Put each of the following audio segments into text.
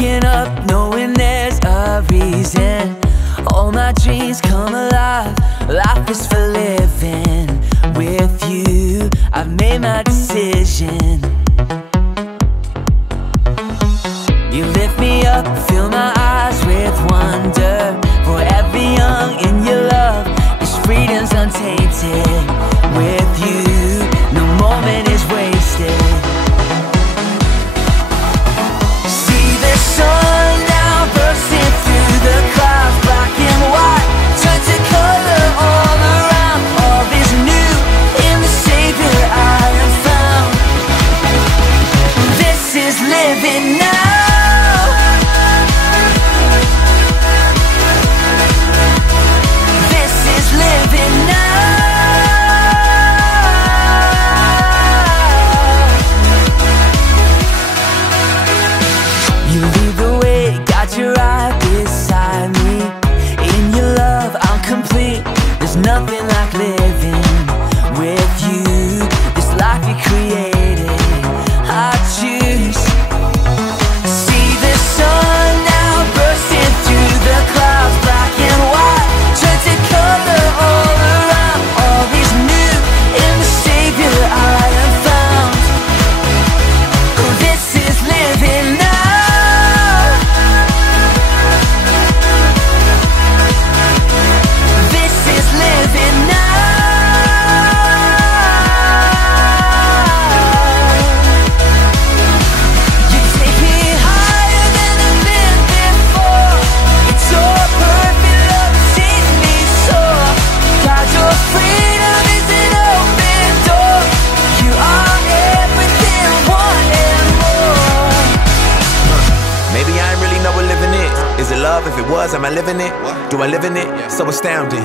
waking up knowing there's a reason. All my dreams come alive, life is for living. With you, I've made my decision. You lift me up, fill my eyes with wonder. Forever young in your love, this freedom's untainted. With you, no moment is wasted. See the sun now bursting through the clouds. Black and white turn to color all around. All is new in the Savior I have found. This is living now. You lead the way, got you right beside me. In your love, I'm complete. There's nothing like living with you. This life you created, I choose. See the sun now bursting through the clouds. Black and white turn to color all around. All is new in the Savior I have found. Oh, this is living now. Is it love? If it was, am I living it? Do I live in it? So astounding.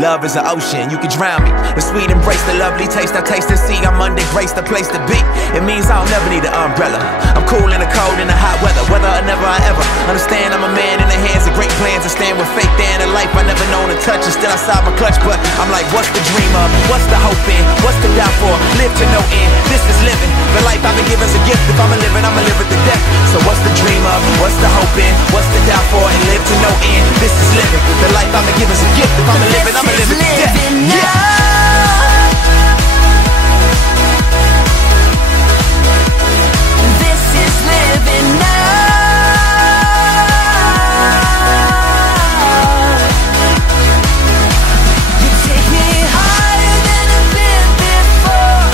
Love is an ocean, you can drown me. The sweet embrace, the lovely taste I taste and see. I'm under grace, the place to be. It means I'll never need an umbrella. I'm cool in the cold, in the hot weather. Whether or never I ever understand, I'm a man in the hands of great plans. I stand with faith there in a life I never known to touch. And still outside my clutch, but I'm like, what's the dream of? What's the hope in? What's to die for? Live to no end. This is living. The life I've been given's a gift. If I'm a living, I'ma live it to death. So what's the dream of? What's the hope in? What's to die for and live to no end? This is living. The life I've been given's a gift. If I'm a living, I'ma live it to death. Yeah. This is living now. You take me higher than I've been before.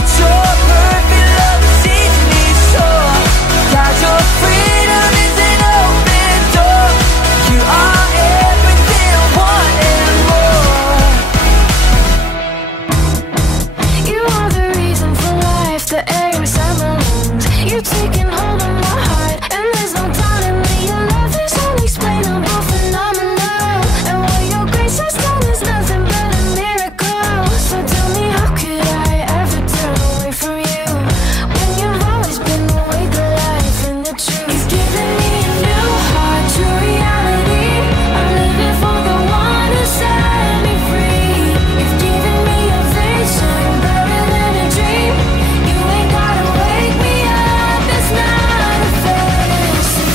It's your perfect love that sees me soar. God, your freedom is an open door. You are everything I want and more. You are the reason for life, the air inside my lungs. You've taken hold of my heart, and there's no doubt in me. Your love is unexplainable, phenomenal. And what your grace has done is nothing but a miracle. So tell me, how could I ever turn away from you, when you've always been the way, the life, and the truth? You've given me a new heart, true reality. I'm living for the one who set me free. You've given me a vision, better than a dream. You ain't gotta wake me up, it's not a fantasy.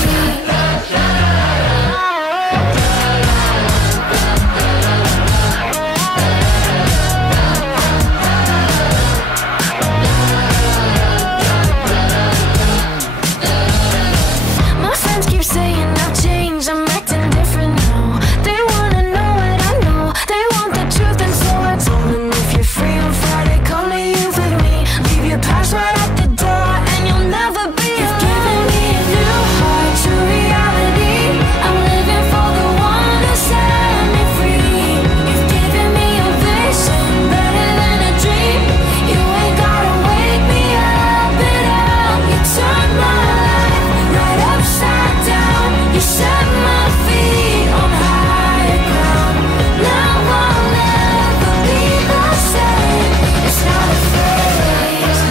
My friends keep saying I've changed, I'm acting different now. They wanna know what I know, they want the truth, and so I told them, if you're free on Friday, come to youth with me. Leave your past right at the door, and you'll never be alone. You've given me a new heart, true reality. I'm living for the one who set me free. You've given me a vision, better than a dream. You ain't gotta wake me up at all. You turned my life right upside down. You set my feet on higher ground. Now I'll never be the same. It's not a phase.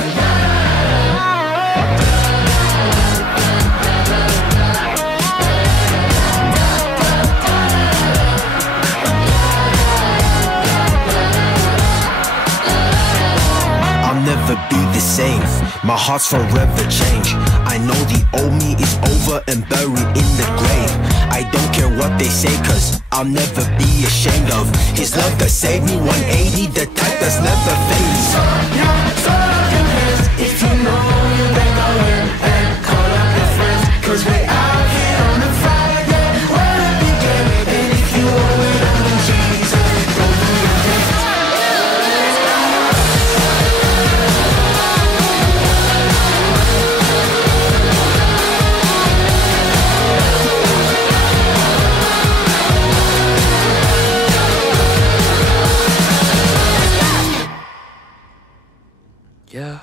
I'll never be the same. My heart's forever changed. I I know the old me is over and buried in the grave. I don't care what they say, cause I'll never be ashamed of his love that saved me. 180, the type that's never fading. So your hands if you know you better go in and call up your friends, cause we out here on the Friday where it began. And if you owe it all to Jesus, go through your hands. Yeah.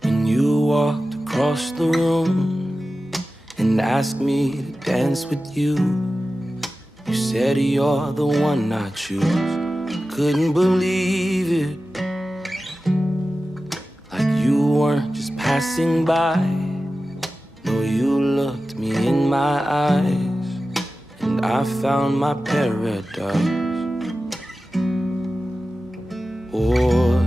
When you walked across the room and asked me to dance with you, you said you're the one I choose. Couldn't believe it. You weren't just passing by. No, you looked me in my eyes, and I found my paradise. Oh,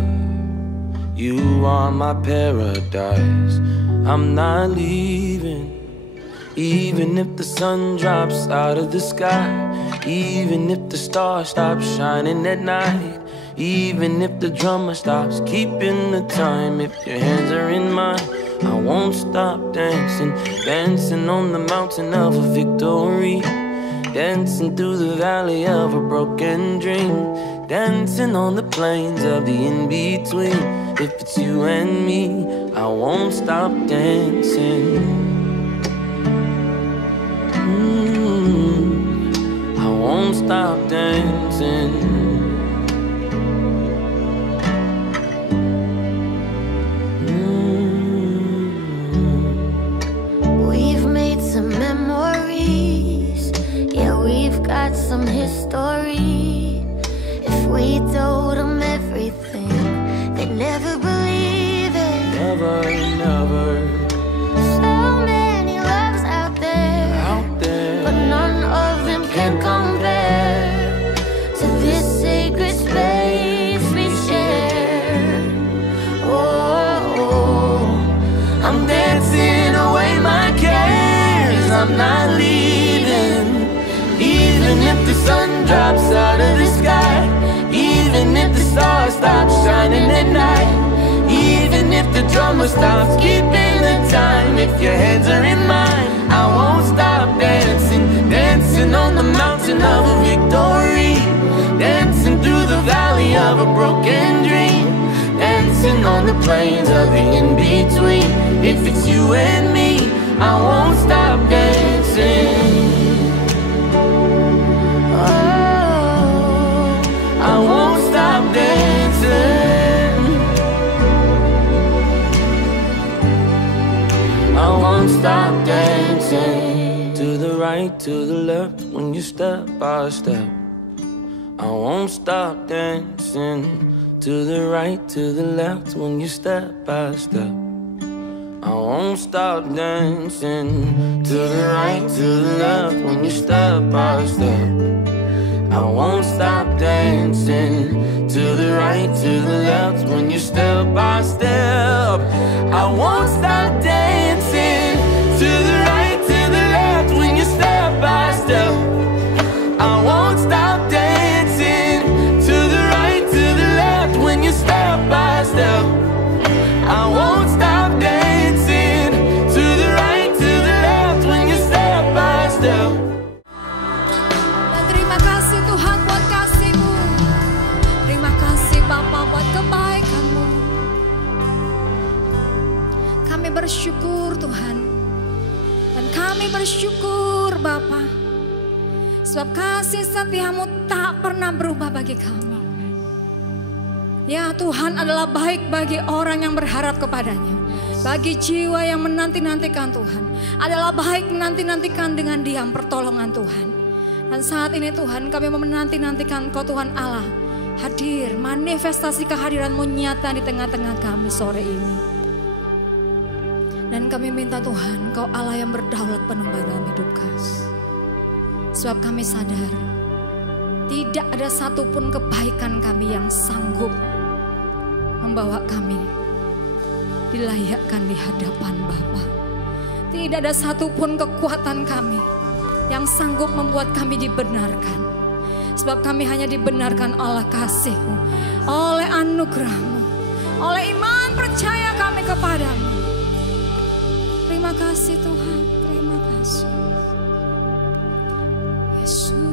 you are my paradise. I'm not leaving, even if the sun drops out of the sky, even if the stars stop shining at night, even if the drummer stops keeping the time. If your hands are in mine, I won't stop dancing. Dancing on the mountain of a victory, dancing through the valley of a broken dream, dancing on the plains of the in-between. If it's you and me, I won't stop dancing. I won't stop dancing. Got some history. If we told them everything, they'd never believe it. Never, never. So many loves out there, but none of them can compare to this sacred space we share. Oh, I'm dancing away my cares. I'm not leaving, even if the sun drops out of the sky, even if the stars stop shining at night, even if the drummer stops keeping the time. If your hands are in mine, I won't stop dancing. Dancing on the mountain of a victory, dancing through the valley of a broken dream, dancing on the plains of the in-between. If it's you and me, I won't stop dancing. I won't stop dancing. I won't stop dancing. To the right, to the left, when you step by step, I won't stop dancing. To the right, to the left, when you step by step, I won't stop dancing. To the right, to the left, when you step by step, I won't stop dancing. To the right, to the left, when you step by step, I won't stop dancing. To the right, to the left, when you step by step, I won't stop dancing. To the right, to the left, when you step by step, I won't stop dancing. To the right, to the left, when you step by step. Terima kasih Tuhan buat kasih-Mu. Terima kasih Bapa buat kebaikan-Mu. Kami bersyukur Tuhan. Dan kami bersyukur Bapa. Sebab kasih setia-Mu tak pernah berubah bagi kami. Ya Tuhan adalah baik bagi orang yang berharap kepadanya. Bagi jiwa yang menanti-nantikan Tuhan. Adalah baik menanti-nantikan dengan diam pertolongan Tuhan. Dan saat ini Tuhan kami menanti-nantikan Kau Tuhan Allah hadir, manifestasi kehadiran-Mu nyata di tengah-tengah kami sore ini. Dan Dan kami minta Tuhan, Kau Allah yang berdaulat penuh dalam hidup kami. Sebab kami sadar, tidak ada satupun kebaikan kami yang sanggup membawa kami dilayakkan di hadapan Bapa. Tidak ada satupun kekuatan kami yang sanggup membuat kami dibenarkan. Sebab kami hanya dibenarkan oleh kasih-Mu, oleh anugerah-Mu, oleh iman percaya kami kepadamu. Terima kasih Tuhan, terima kasih Yesus.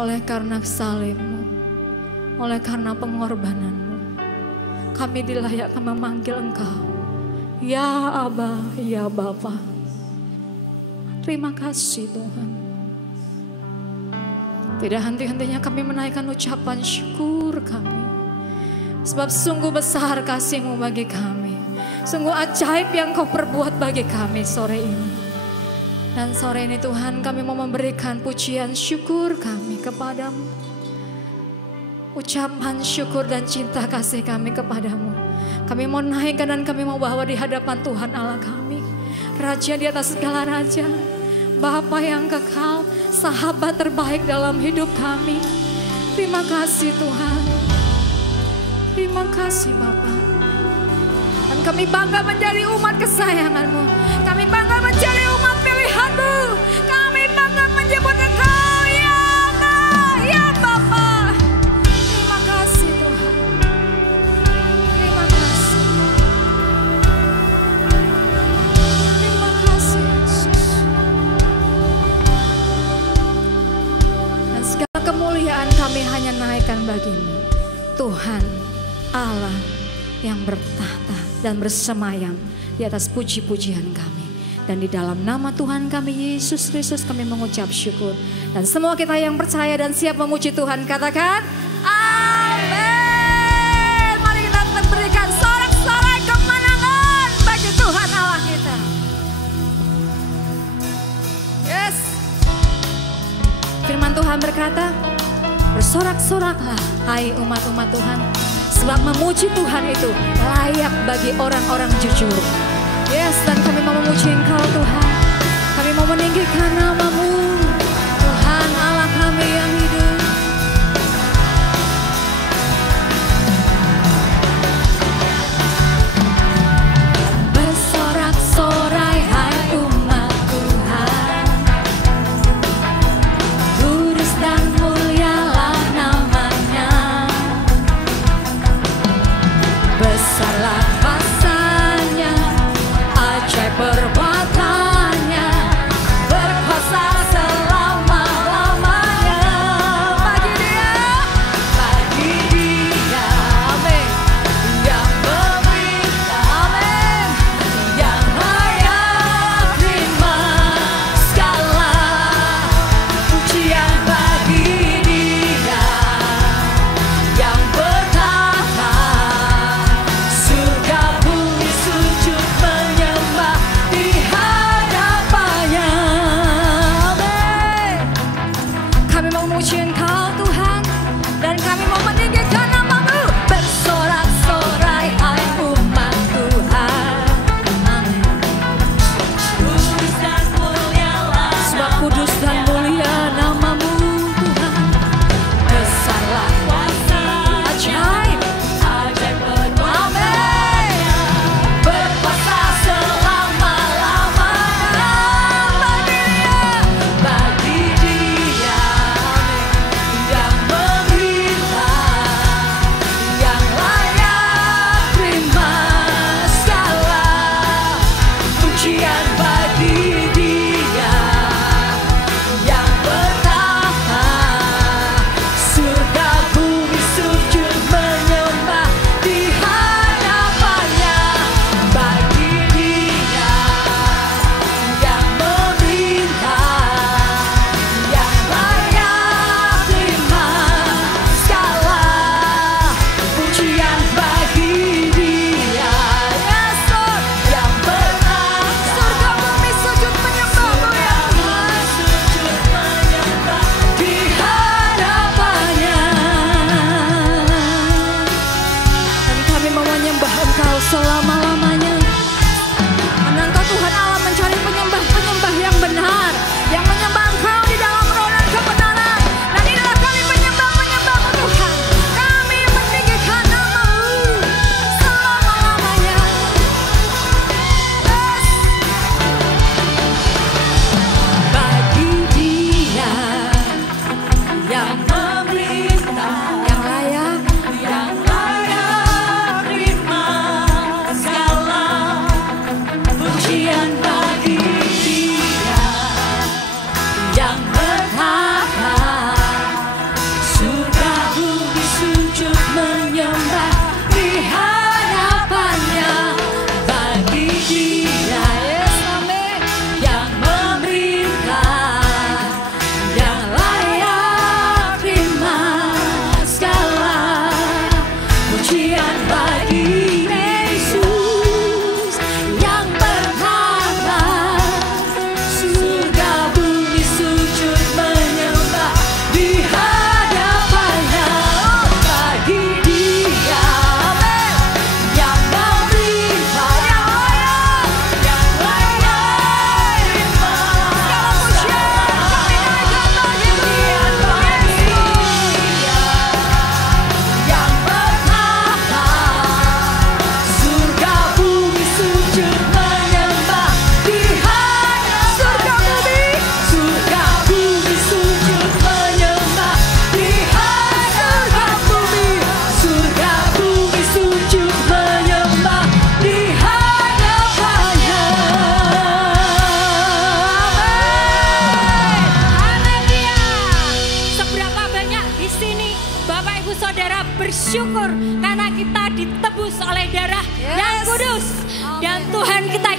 oleh karena salib-Mu, oleh karena pengorbanan-Mu, kami dilayakkan memanggil Engkau, ya Aba, ya Bapa. Terima kasih Tuhan. Tidak henti-hentinya kami menaikkan ucapan syukur kami, sebab sungguh besar kasih-Mu bagi kami. Sungguh ajaib yang Kau perbuat bagi kami sore ini. Dan sore ini Tuhan, kami mau memberikan pujian syukur kami kepadamu. Ucapan syukur dan cinta kasih kami kepadamu. Kami mau naikkan dan kami mau bawa di hadapan Tuhan Allah kami, Raja di atas segala raja, Bapa yang kekal, sahabat terbaik dalam hidup kami. Terima kasih Tuhan. Terima kasih Bapa. Dan kami bangga menjadi umat kesayangan-Mu. Kami bangga menjadi umat pilihan-Mu. Kami bangga menyebut Engkau, ya Allah, ya Bapa. Terima kasih Tuhan. Terima kasih. Terima kasih Yesus. Dan segala kemuliaan kami hanya naikkan bagi-Mu, Tuhan Allah yang bertahta dan bersemayam di atas puji-pujian kami. Dan di dalam nama Tuhan kami Yesus Kristus kami mengucap syukur. Dan semua kita yang percaya dan siap memuji Tuhan katakan amin. Mari kita berikan sorak-sorai kemenangan bagi Tuhan Allah kita. Yes. Firman Tuhan berkata, bersorak-soraklah hai umat-umat Tuhan, sebab memuji Tuhan itu layak bagi orang-orang jujur. Yes, dan kami mau memuji Engkau Tuhan. Kami mau meninggikan nama-Mu, Tuhan Allah kami yang hidup. Bersorak-sorai hai umat Tuhan, kudus dan mulialah namanya. Besarlah masanya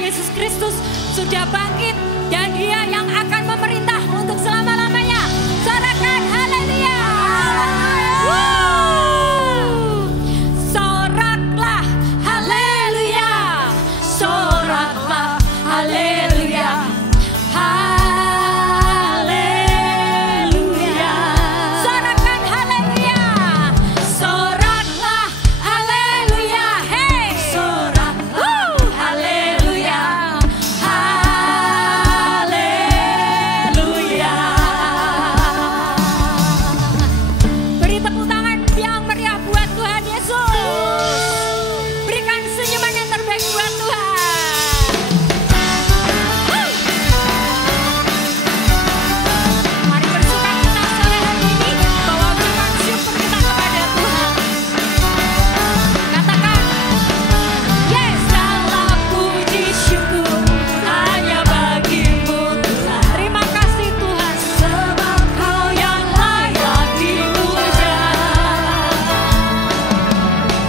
Yesus Kristus sudah bangkit dan Dia yang akan memerintah untuk selama-lamanya. Sorakan haleluya. Soraklah haleluya. Soraklah haleluya. Haleluya. Sorakan haleluya. Soraklah haleluya. Hey. Sorak. Haleluya. Haleluya. Beri tepuk tangan yang meriah buat Tuhan Yesus. Berikan senyuman yang terbaik buat Tuhan. Mari bersukacita sore hari ini bahwa ucapan syukur kita kepada Tuhan. Katakan, yes, segala puji syukur hanya bagimu Tuhan. Terima kasih Tuhan, sebab Kau yang layak dipuja.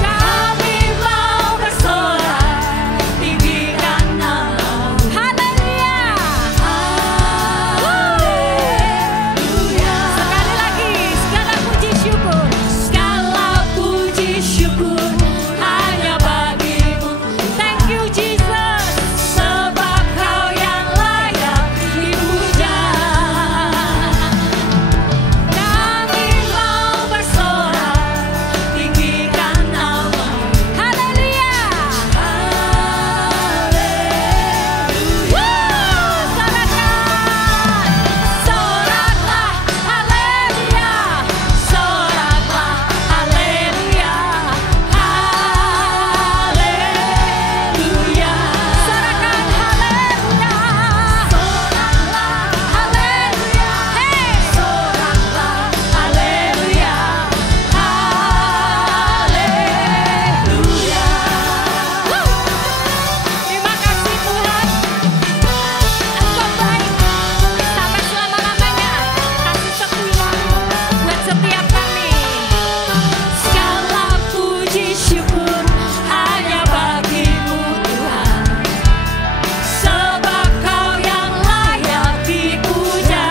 Kami mau bersorak, tinggikan nama-Mu. Haleluya. Haleluya. Sekali lagi, segala puji syukur. Segala puji syukur hanya bagimu. Thank you Jesus, sebab Kau yang layak dipuja. Kami mau bersorak, tinggikan nama-Mu. Haleluya. Haleluya. Soraklah haleluya. Soraklah haleluya. Haleluya. Sorakan haleluya. Soraklah haleluya. Hey. Soraklah haleluya. Haleluya. Terima kasih Tuhan, Engkau baik sampai selama-lamanya. Kasih setia-Mu buat setiap kami. Segala puji syukur hanya bagimu Tuhan, sebab Kau yang layak dipuja.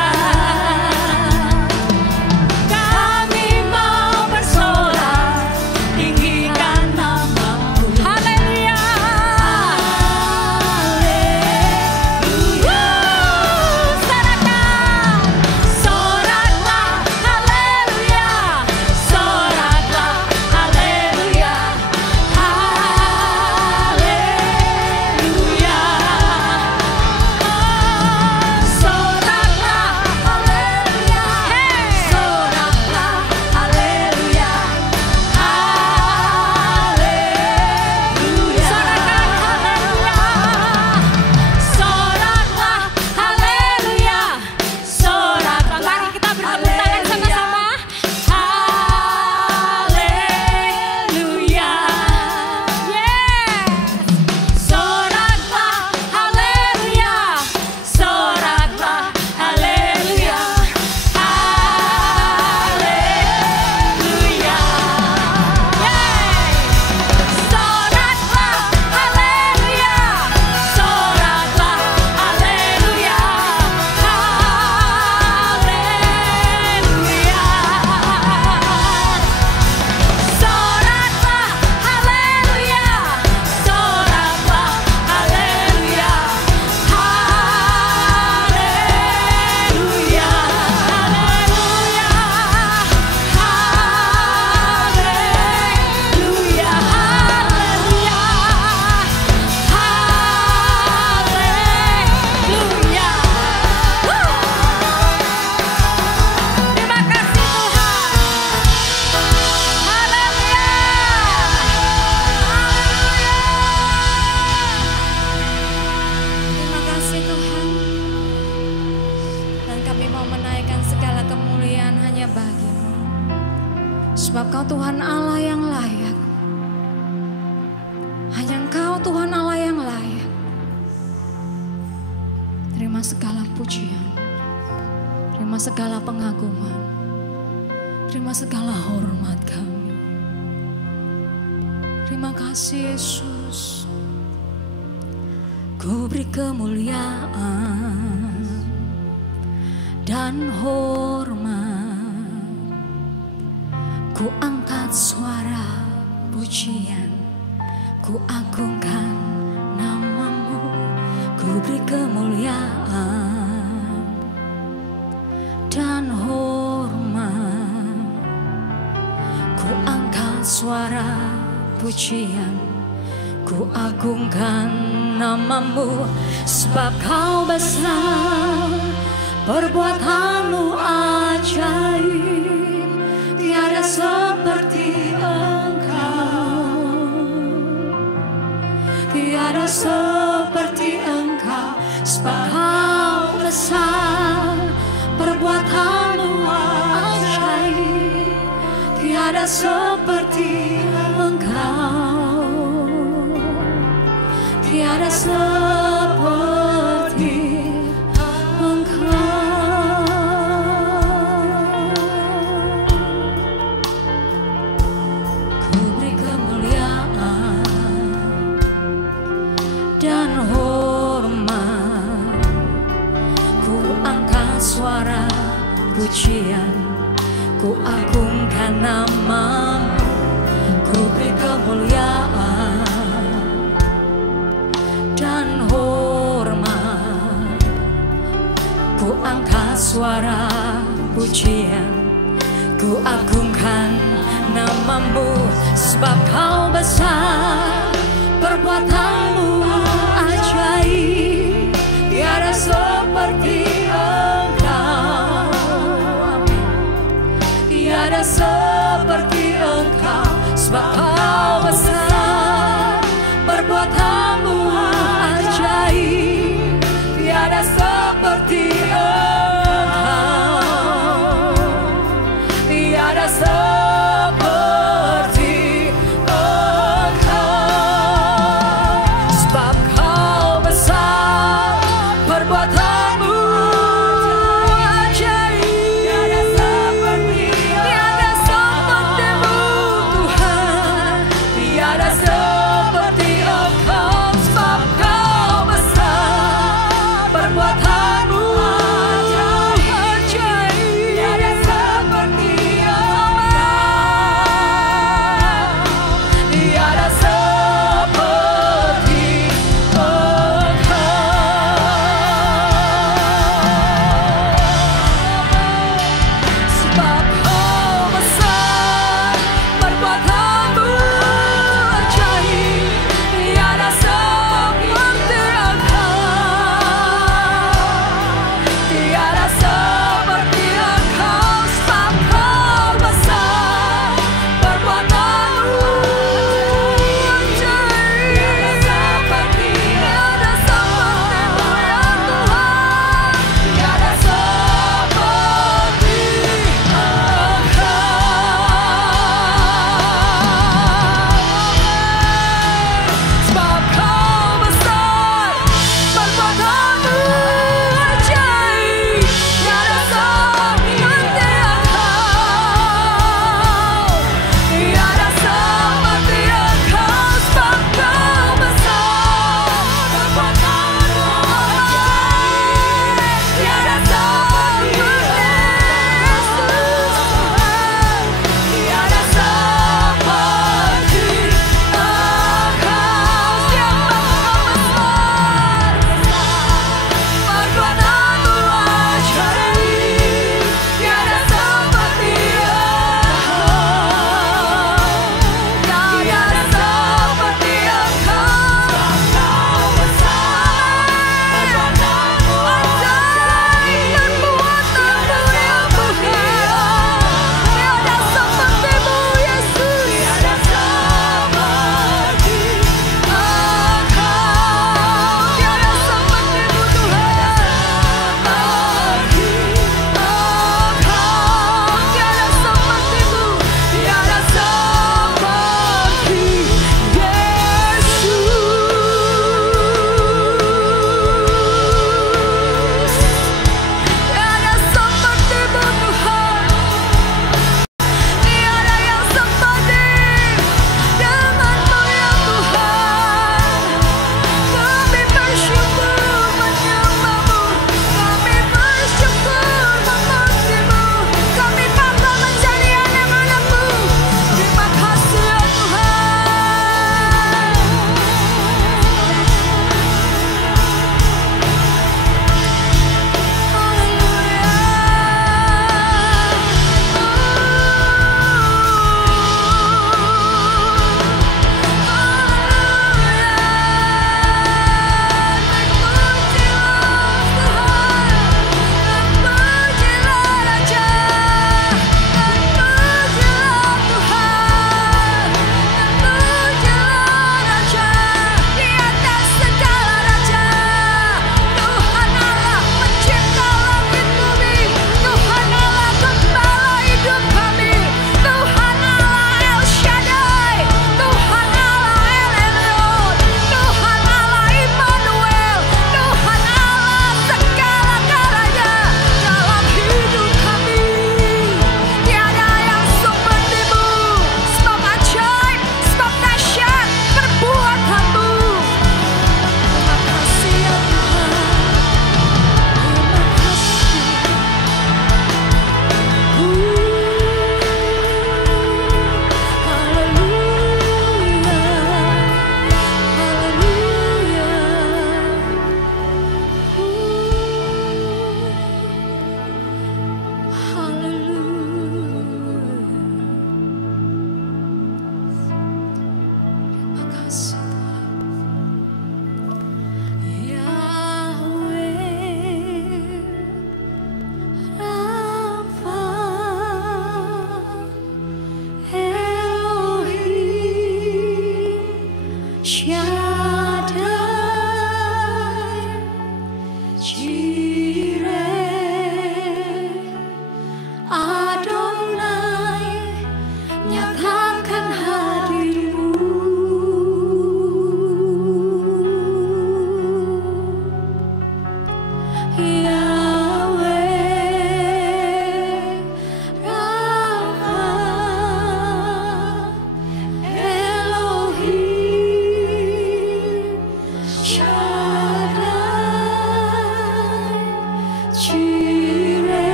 Kami mau bersorak, tinggikan nama-Mu. Haleluya. Haleluya. Soraklah haleluya. Soraklah haleluya. Haleluya. Soraklah haleluya. Hey. Soraklah haleluya. Haleluya. Sorakan haleluya. Soraklah haleluya. Soraklah. Mari kita bertepuk tangan sama-sama. Haleluya. Yes. Soraklah haleluya. Soraklah haleluya. Haleluya. Yeay. Soraklah haleluya. Soraklah haleluya. Haleluya. Soraklah haleluya. Soraklah haleluya. Haleluya. Haleluya. Haleluya. Haleluya. Terima kasih Tuhan. Haleluya. Terima kasih Tuhan. Dan kami mau menaikkan segala kemuliaan hanya bagi-Mu. Sebab Kau Tuhan Allah yang layak. Hanya Engkau Tuhan Allah yang layak. Terima segala pujian. Terima segala pengagungan. Terima segala hormat kami. Terima kasih Yesus. Ku beri kemuliaan dan hormat, ku angkat suara pujian, ku agungkan namamu. Ku beri kemuliaan dan hormat, ku angkat suara pujian, ku agungkan namamu. Sebab kau besar, perbuatanmu ajaib, tiada seperti engkau, tiada seperti engkau. Sebab kau besar, perbuatanmu ajaib, tiada seperti engkau, tiada seperti engkau. Ku beri kemuliaan dan hormat, ku angkat suara pujian, ku agungkan namamu. Ku beri kemuliaan dan hormat, ku angkat suara pujian, ku agungkan namamu. Sebab kau besar, perbuatanmu ajaib, tiada seperti engkau, tiada seperti engkau. Sebab kau besar, perbuatanmu ajaib, tiada seperti engkau, tiada seperti engkau.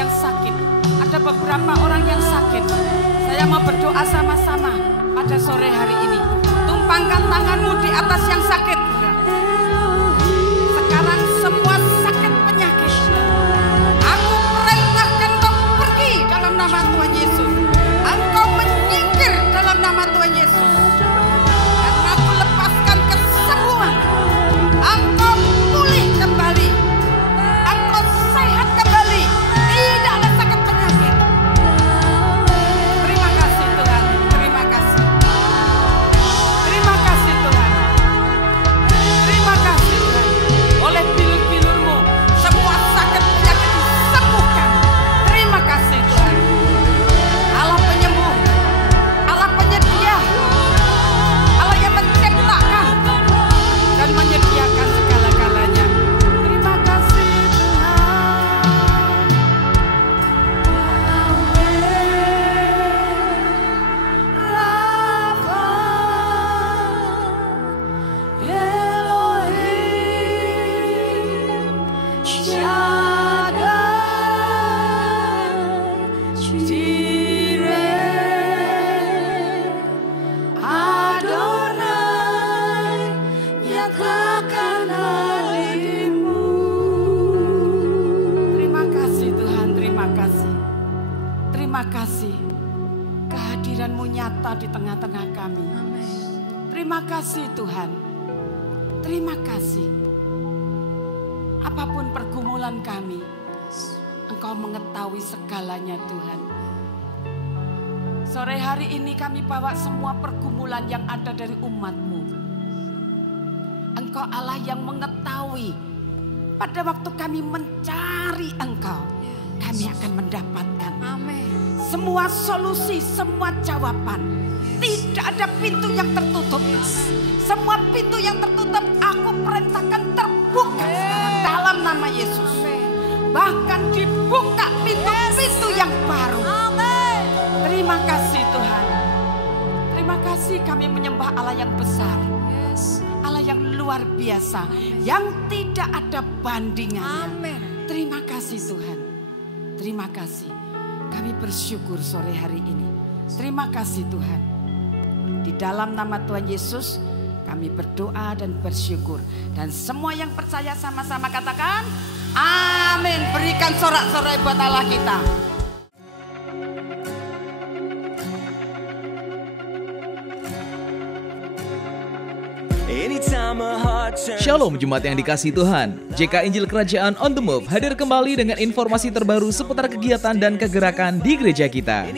yang sakit. Ada beberapa orang yang sakit. Saya mau berdoa sama-sama pada sore hari ini. Tumpangkan tanganmu di atas yang sakit. Sekarang semua sakit penyakit, aku perintahkan kau pergi dalam nama Tuhan Yesus. Engkau menyingkir dalam nama Tuhan Yesus. Dan aku lepaskan kesembuhan. Engkau pulih kembali. Engkau sehat kembali. Tidak ada sakit penyakit. Terima kasih Tuhan. Terima kasih. Terima kasih Tuhan. Terima kasih Tuhan. Oleh bilur-bilurmu semua sakit penyakit disembuhkan. Terima kasih Tuhan. Allah penyembuh, Allah penyedia, Allah yang menciptakan dan menyediakan segala-galanya. Terima kasih Tuhan, terima kasih. Terima kasih. Kehadiran-Mu nyata di tengah-tengah kami. Terima kasih Tuhan. Terima kasih. Apapun pergumulan kami, Engkau mengetahui segalanya Tuhan. Sore hari ini kami bawa semua pergumulan yang ada dari umat-Mu. Engkau Allah yang mengetahui. Pada waktu kami mencari Engkau, kami akan mendapatkan semua solusi, semua jawaban. Tidak ada pintu yang tertutup. Semua pintu yang tertutup aku perintahkan terbuka sekarang dalam nama Yesus. Bahkan dibuka pintu-pintu yang baru. Terima kasih Tuhan. Terima kasih kami menyembah Allah yang besar. Allah yang luar biasa. Yang tidak ada bandingannya. Terima kasih Tuhan. Terima kasih. Kami bersyukur sore hari ini. Terima kasih Tuhan. Di dalam nama Tuhan Yesus kami berdoa dan bersyukur. Dan semua yang percaya sama-sama katakan amin. Berikan sorak-sorai buat Allah kita. Shalom Jemaat yang dikasihi Tuhan. JK Injil Kerajaan on the Move hadir kembali dengan informasi terbaru seputar kegiatan dan kegerakan di gereja kita.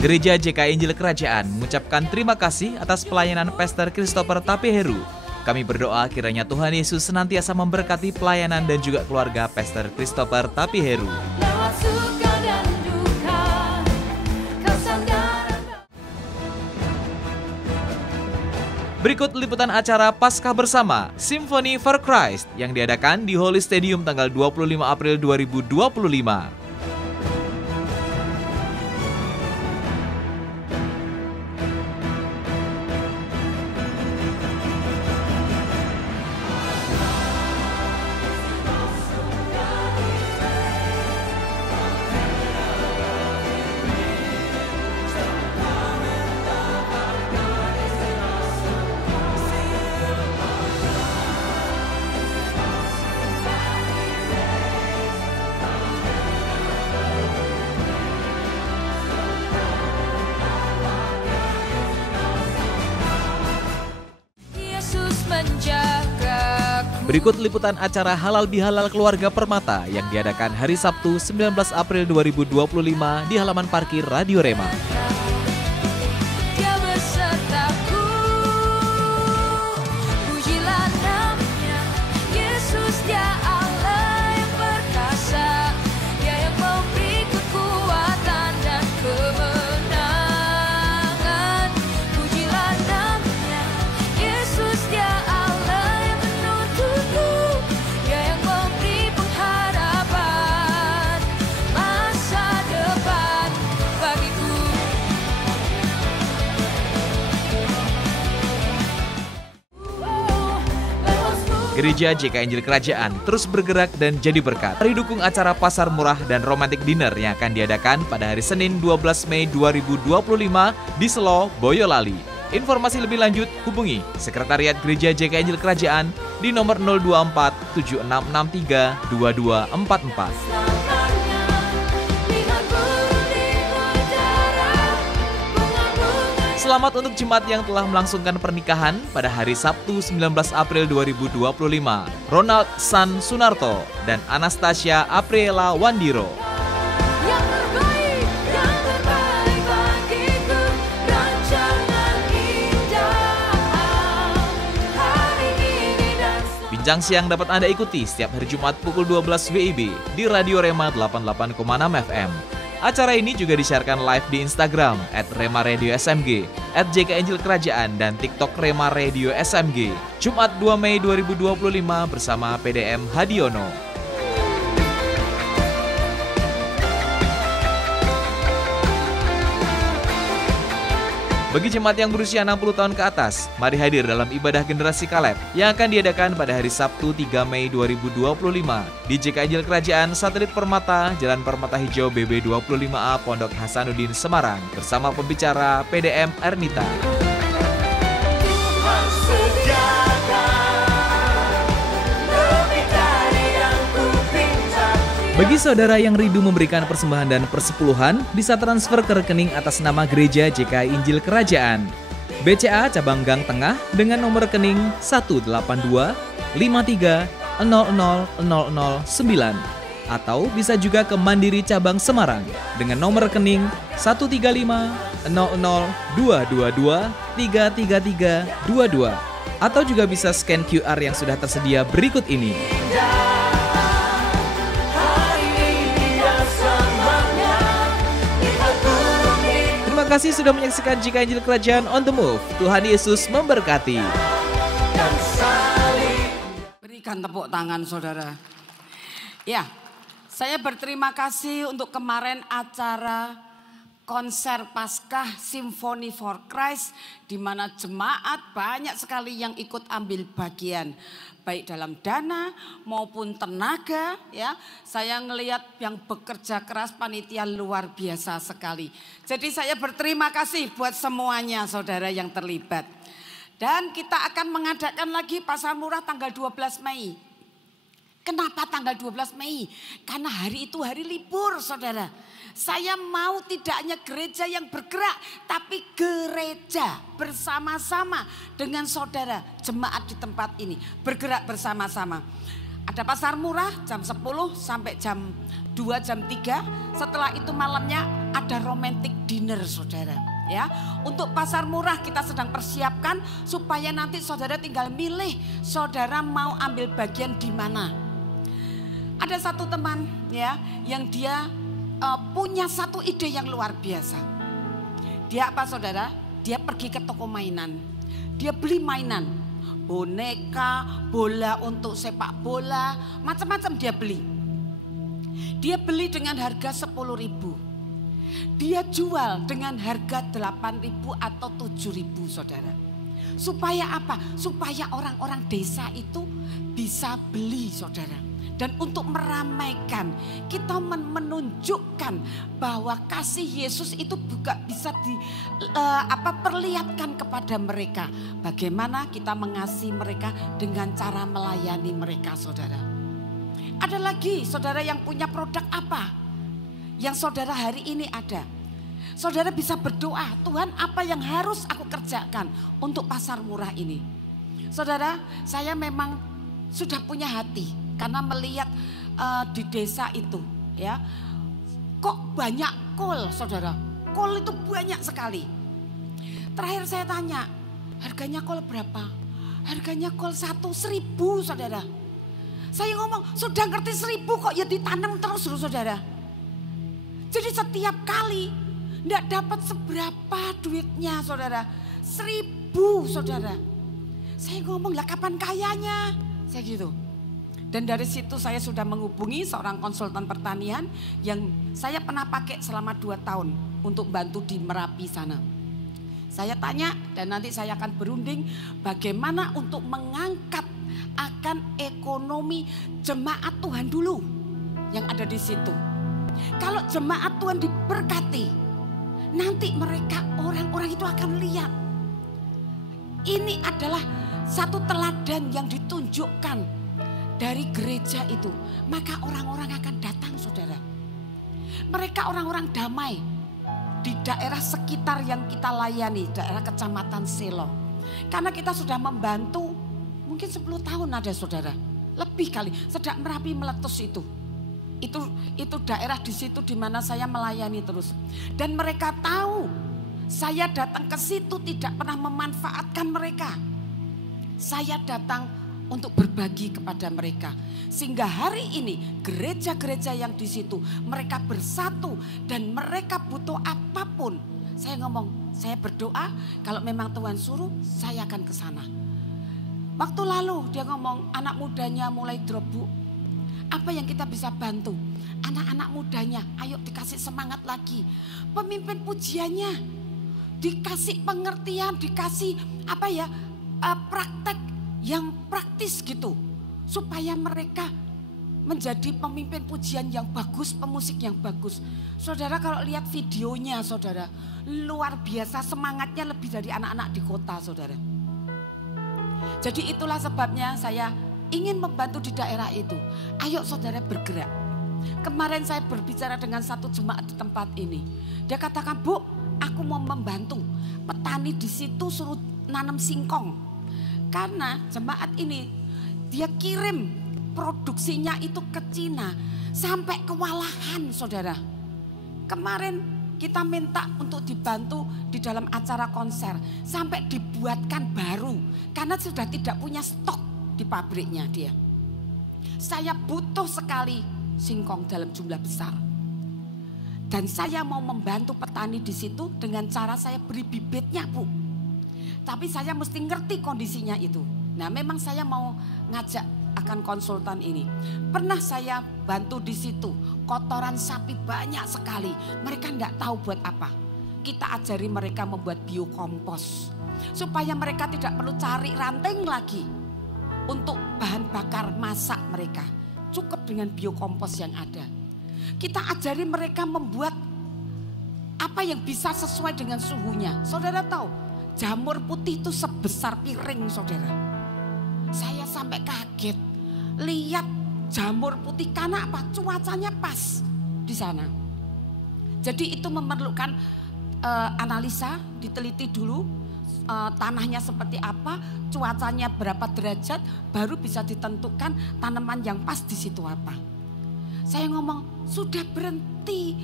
Gereja JK Injil Kerajaan mengucapkan terima kasih atas pelayanan Pastor Christopher Tapiheru. Kami berdoa kiranya Tuhan Yesus senantiasa memberkati pelayanan dan juga keluarga Pastor Christopher Tapiheru. Berikut liputan acara Paskah Bersama Symphony for Christ yang diadakan di Holy Stadium tanggal 25 April 2025. Berikut liputan acara Halal Bihalal Keluarga Permata yang diadakan hari Sabtu 19 April 2025 di halaman parkir Radio Rema. Bagiku Gereja JKI Injil Kerajaan terus bergerak dan jadi berkat. Mari dukung acara Pasar Murah dan Romantic Dinner yang akan diadakan pada hari Senin 12 Mei 2025 di Selo, Boyolali. Informasi lebih lanjut hubungi Sekretariat Gereja JKI Injil Kerajaan di nomor 024 7663 2244. Selamat untuk jemaat yang telah melangsungkan pernikahan pada hari Sabtu 19 April 2025. Ronald San Sunarto dan Anastasia Apriela Wandiro. Bincang siang dapat Anda ikuti setiap hari Jumat pukul 12 WIB di Radio Rema 88,6 FM. Acara ini juga disiarkan live di Instagram @RemaRadioSMG, @JKI Injil Kerajaan, dan TikTok Rema Radio SMG. Jumat 2 Mei 2025 bersama PDM Hadiono. Bagi jemaat yang berusia 60 tahun ke atas, mari hadir dalam ibadah generasi Kaleb yang akan diadakan pada hari Sabtu 3 Mei 2025 di JKI Injil Kerajaan Satelit Permata, Jalan Permata Hijau BB 25A, Pondok Hasanuddin, Semarang, bersama pembicara PDM Ernita. Bagi saudara yang rindu memberikan persembahan dan persepuluhan, bisa transfer ke rekening atas nama Gereja JKI Injil Kerajaan. BCA Cabang Gang Tengah dengan nomor rekening 182 53 00 009. Atau bisa juga ke Mandiri Cabang Semarang dengan nomor rekening 135 00 222 333 22. Atau juga bisa scan QR yang sudah tersedia berikut ini. Terima kasih sudah menyaksikan JKI Injil Kerajaan on the Move. Tuhan Yesus memberkati. Berikan tepuk tangan saudara. Ya, saya berterima kasih untuk kemarin acara konser Paskah Symphony for Christ, di mana jemaat banyak sekali yang ikut ambil bagian, baik dalam dana maupun tenaga. Ya, saya ngelihat yang bekerja keras panitia luar biasa sekali. Jadi saya berterima kasih buat semuanya saudara yang terlibat. Dan kita akan mengadakan lagi Pasar Murah tanggal 12 Mei. Kenapa tanggal 12 Mei? Karena hari itu hari libur saudara. Saya mau tidak hanya gereja yang bergerak, tapi gereja bersama-sama dengan saudara jemaat di tempat ini. Bergerak bersama-sama. Ada pasar murah jam 10 sampai jam 2, jam 3. Setelah itu malamnya ada romantic dinner saudara. Ya, untuk pasar murah kita sedang persiapkan supaya nanti saudara tinggal milih saudara mau ambil bagian di mana. Ada satu teman ya yang dia punya satu ide yang luar biasa. Dia apa saudara? Dia pergi ke toko mainan. Dia beli mainan, boneka, bola untuk sepak bola, macam-macam dia beli. Dia beli dengan harga 10.000. Dia jual dengan harga 8.000 atau 7.000 saudara. Supaya apa? Supaya orang-orang desa itu bisa beli saudara. Dan untuk meramaikan, kita menunjukkan bahwa kasih Yesus itu juga bisa perlihatkan kepada mereka. Bagaimana kita mengasihi mereka dengan cara melayani mereka saudara. Ada lagi saudara yang punya produk apa? Yang saudara hari ini ada. Saudara bisa berdoa, Tuhan apa yang harus aku kerjakan untuk pasar murah ini. Saudara, saya memang sudah punya hati. Karena melihat di desa itu ya, kok banyak kol saudara. Kol itu banyak sekali. Terakhir saya tanya, harganya kol berapa? Harganya kol 1.000 saudara. Saya ngomong, sudah ngerti 1.000 kok ya ditanam terus saudara. Jadi setiap kali enggak dapat seberapa duitnya saudara. 1.000 saudara. Saya ngomong, lah kapan kayanya? Saya gitu. Dan dari situ saya sudah menghubungi seorang konsultan pertanian yang saya pernah pakai selama 2 tahun untuk bantu di Merapi sana. Saya tanya dan nanti saya akan berunding bagaimana untuk mengangkat akan ekonomi jemaat Tuhan dulu yang ada di situ. Kalau jemaat Tuhan diberkati, nanti mereka orang-orang itu akan lihat. Ini adalah satu teladan yang ditunjukkan dari gereja itu. Maka orang-orang akan datang, saudara. Mereka orang-orang damai di daerah sekitar yang kita layani, daerah Kecamatan Selo. Karena kita sudah membantu mungkin 10 tahun ada, saudara. Lebih kali, Sedap Merapi Meletus itu. Itu daerah di situ di mana saya melayani terus. Dan mereka tahu saya datang ke situ tidak pernah memanfaatkan mereka. Saya datang untuk berbagi kepada mereka. Sehingga hari ini gereja-gereja yang di situ mereka bersatu dan mereka butuh apapun. Saya ngomong, saya berdoa kalau memang Tuhan suruh saya akan ke sana. Waktu lalu dia ngomong anak mudanya mulai drop, Bu. Apa yang kita bisa bantu? Anak-anak mudanya, ayo dikasih semangat lagi. Pemimpin pujiannya dikasih pengertian, dikasih praktek yang praktis gitu. Supaya mereka menjadi pemimpin pujian yang bagus, pemusik yang bagus. Saudara kalau lihat videonya, saudara, luar biasa semangatnya lebih dari anak-anak di kota, saudara. Jadi itulah sebabnya saya ingin membantu di daerah itu. Ayo saudara bergerak. Kemarin saya berbicara dengan satu jemaat di tempat ini. Dia katakan, Bu, aku mau membantu petani di situ suruh nanam singkong. Karena jemaat ini dia kirim produksinya itu ke Cina sampai kewalahan, saudara. Kemarin kita minta untuk dibantu di dalam acara konser sampai dibuatkan baru karena sudah tidak punya stok di pabriknya dia. Saya butuh sekali singkong dalam jumlah besar. Dan saya mau membantu petani di situ dengan cara saya beri bibitnya, Bu. Tapi saya mesti ngerti kondisinya itu. Nah, memang saya mau ngajak akan konsultan ini. Pernah saya bantu di situ, kotoran sapi banyak sekali. Mereka enggak tahu buat apa. Kita ajari mereka membuat biokompos. Supaya mereka tidak perlu cari ranting lagi untuk bahan bakar masak mereka. Cukup dengan biokompos yang ada. Kita ajari mereka membuat apa yang bisa sesuai dengan suhunya. Saudara tahu, jamur putih itu sebesar piring, saudara. Saya sampai kaget lihat jamur putih karena apa? Cuacanya pas di sana. Jadi itu memerlukan analisa, diteliti dulu tanahnya seperti apa, cuacanya berapa derajat, baru bisa ditentukan tanaman yang pas di situ apa. Saya ngomong, sudah berhenti.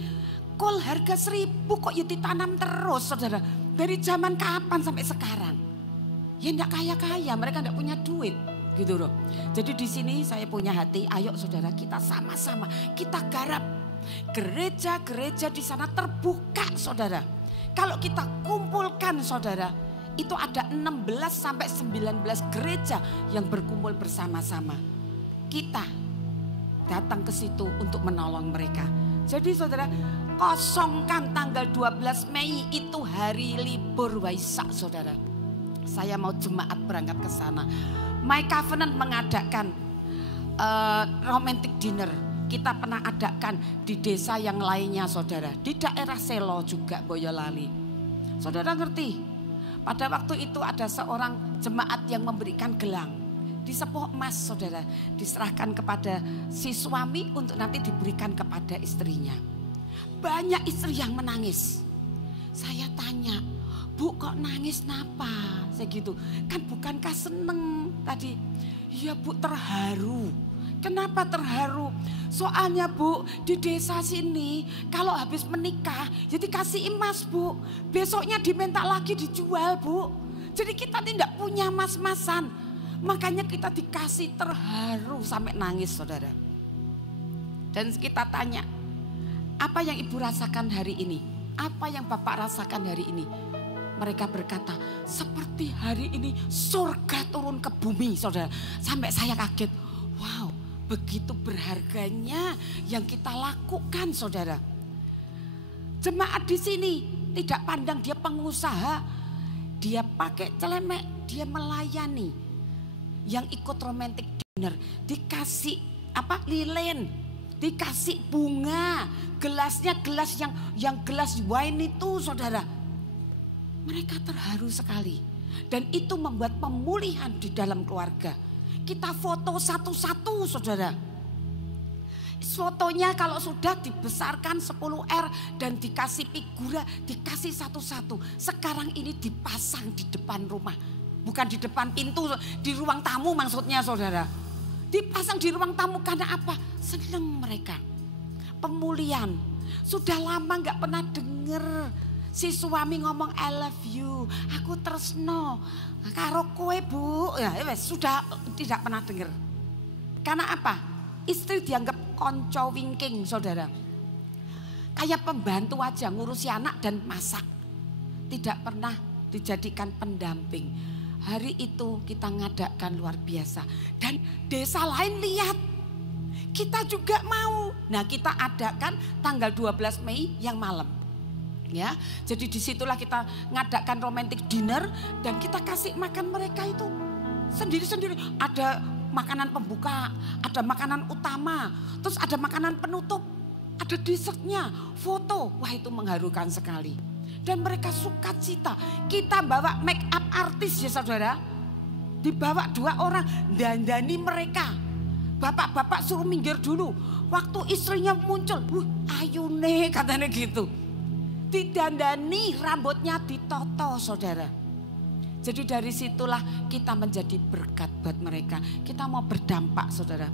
Kol harga 1.000 kok ya ditanam terus, saudara. Dari zaman kapan sampai sekarang? Ya enggak kaya-kaya, mereka enggak punya duit. Gitu loh. Jadi di sini saya punya hati, ayo saudara kita sama-sama, kita garap. Gereja-gereja di sana terbuka, saudara. Kalau kita kumpulkan, saudara, itu ada 16 sampai 19 gereja yang berkumpul bersama-sama. Kita datang ke situ untuk menolong mereka. Jadi saudara, kosongkan tanggal 12 Mei itu hari libur Waisak, saudara. Saya mau jemaat berangkat ke sana. My Covenant mengadakan romantic dinner. Kita pernah adakan di desa yang lainnya, saudara. Di daerah Selo juga, Boyolali. Saudara ngerti? Pada waktu itu ada seorang jemaat yang memberikan gelang. Disepuh emas, saudara, diserahkan kepada si suami untuk nanti diberikan kepada istrinya. Banyak istri yang menangis. Saya tanya, Bu kok nangis napa? Saya gitu, kan bukankah seneng tadi? Iya Bu, terharu. Kenapa terharu? Soalnya Bu, di desa sini kalau habis menikah jadi kasih emas, Bu. Besoknya diminta lagi dijual, Bu. Jadi kita tidak punya emas-emasan. Makanya kita dikasih, terharu sampai nangis, saudara. Dan kita tanya, apa yang Ibu rasakan hari ini? Apa yang Bapak rasakan hari ini? Mereka berkata, seperti hari ini surga turun ke bumi, saudara. Sampai saya kaget, wow, begitu berharganya yang kita lakukan, saudara. Jemaat di sini tidak pandang dia pengusaha, dia pakai celemek, dia melayani. yang ikut romantic dinner dikasih lilin, dikasih bunga, gelasnya gelas yang gelas wine itu, saudara. Mereka terharu sekali dan itu membuat pemulihan di dalam keluarga. Kita foto satu-satu, saudara. Fotonya kalau sudah dibesarkan 10R dan dikasih figura, dikasih satu-satu. Sekarang ini dipasang di depan rumah. Bukan di depan pintu, di ruang tamu maksudnya, saudara. Dipasang di ruang tamu karena apa? Senang mereka. Pemulihan. Sudah lama gak pernah denger si suami ngomong I love you, aku tresno karo kowe bu. Ya sudah tidak pernah denger. Karena apa? Istri dianggap konco wingking, saudara. Kayak pembantu aja ngurusi anak dan masak. Tidak pernah dijadikan pendamping. Hari itu kita ngadakan luar biasa. Dan desa lain lihat. Kita juga mau. Nah kita adakan tanggal 12 Mei yang malam. Ya, jadi disitulah kita ngadakan romantic dinner. Dan kita kasih makan mereka itu sendiri-sendiri. Ada makanan pembuka, ada makanan utama, terus ada makanan penutup, ada dessertnya, foto. Wah itu mengharukan sekali. Dan mereka sukacita. Kita bawa make up artis ya saudara. Dibawa 2 orang, dandani mereka. Bapak-bapak suruh minggir dulu. Waktu istrinya muncul, ayune katanya gitu. Didandani, rambutnya ditoto saudara. Jadi dari situlah kita menjadi berkat buat mereka. Kita mau berdampak saudara.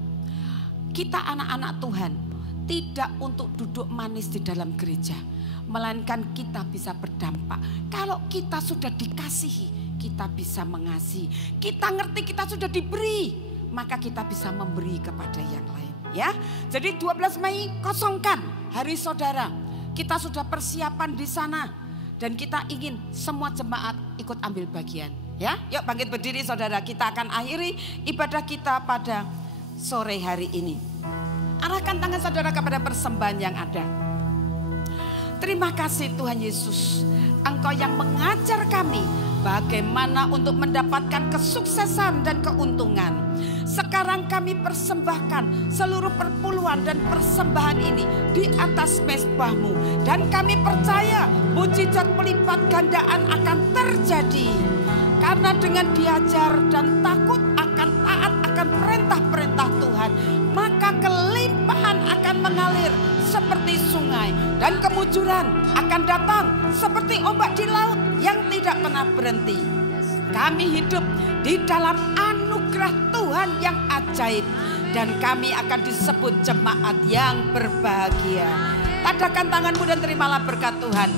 Kita anak-anak Tuhan tidak untuk duduk manis di dalam gereja. Melainkan kita bisa berdampak. Kalau kita sudah dikasihi, kita bisa mengasihi. Kita ngerti kita sudah diberi, maka kita bisa memberi kepada yang lain. Ya, jadi 12 Mei kosongkan hari saudara. Kita sudah persiapan di sana. Dan kita ingin semua jemaat ikut ambil bagian. Ya, yuk bangkit berdiri saudara. Kita akan akhiri ibadah kita pada sore hari ini. Arahkan tangan saudara kepada persembahan yang ada. Terima kasih Tuhan Yesus. Engkau yang mengajar kami bagaimana untuk mendapatkan kesuksesan dan keuntungan. Sekarang kami persembahkan seluruh perpuluhan dan persembahan ini di atas mezbah-Mu. Dan kami percaya mujizat pelipat gandaan akan terjadi. Karena dengan diajar dan takut akan taat akan perintah-perintah Tuhan, maka kelimpahan akan mengalir seperti sungai. Dan kemujuran akan datang seperti ombak di laut yang tidak pernah berhenti. Kami hidup di dalam anugerah Tuhan yang ajaib. Dan kami akan disebut jemaat yang berbahagia. Tadakan tanganmu dan terimalah berkat Tuhan.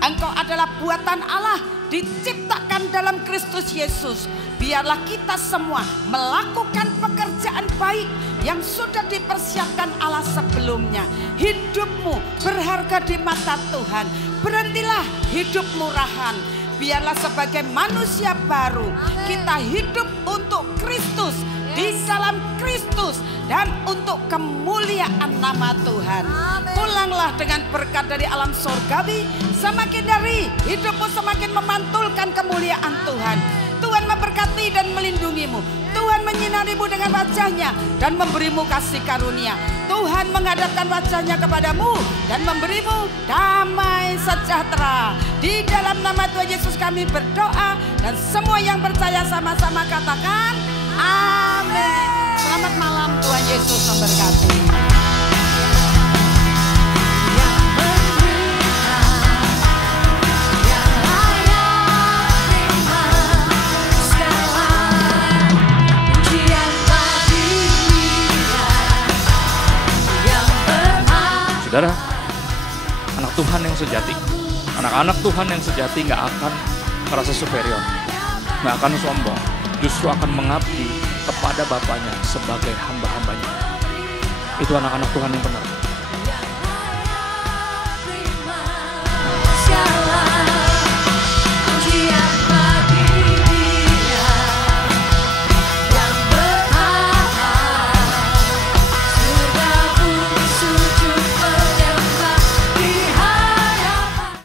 Engkau adalah buatan Allah, diciptakan dalam Kristus Yesus. Biarlah kita semua melakukan pekerjaan baik yang sudah dipersiapkan Allah sebelumnya. Hidupmu berharga di mata Tuhan. Berhentilah hidup murahan. Biarlah sebagai manusia baru kita hidup untuk Kristus, di dalam Kristus, dan untuk kemuliaan nama Tuhan. Pulanglah dengan berkat dari alam surgawi. Semakin dari hidupmu semakin memantulkan kemuliaan Tuhan. Tuhan memberkati dan melindungimu. Tuhan menyinarimu dengan wajahnya dan memberimu kasih karunia. Tuhan menghadapkan wajahnya kepadamu dan memberimu damai sejahtera. Di dalam nama Tuhan Yesus kami berdoa, dan semua yang percaya sama-sama katakan amin. Selamat malam, Tuhan Yesus memberkati. Saudara, anak Tuhan yang sejati, anak-anak Tuhan yang sejati gak akan merasa superior, gak akan sombong, justru akan mengabdi kepada Bapaknya sebagai hamba-hambanya. Itu anak-anak Tuhan yang benar.